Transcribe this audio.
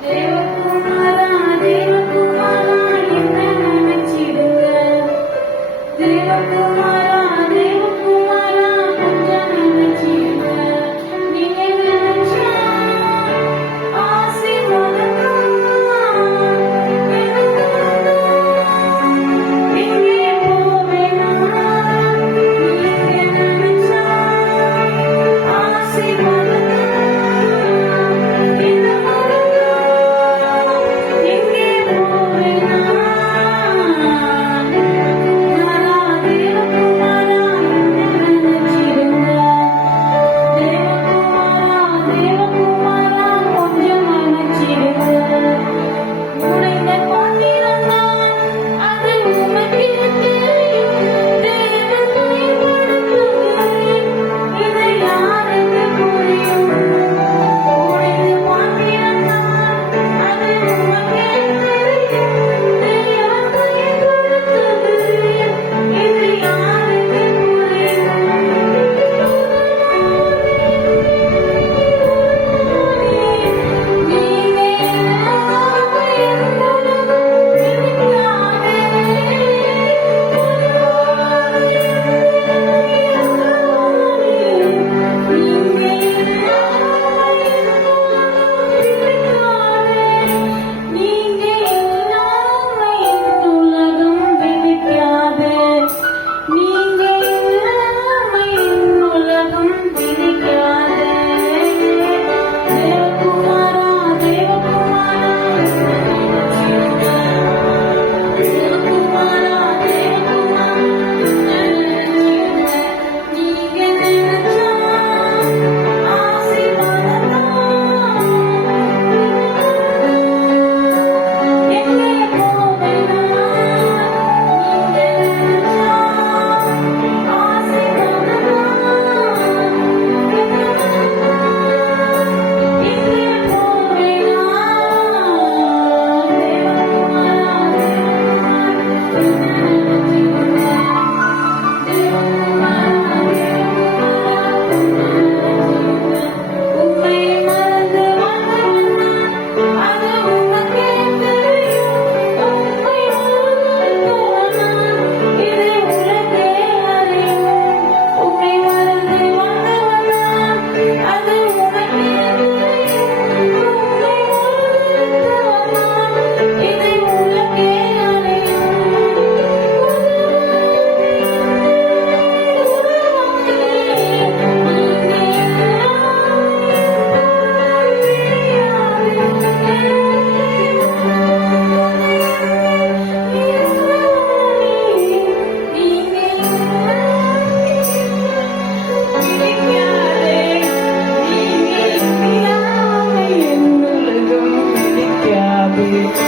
Deus. you.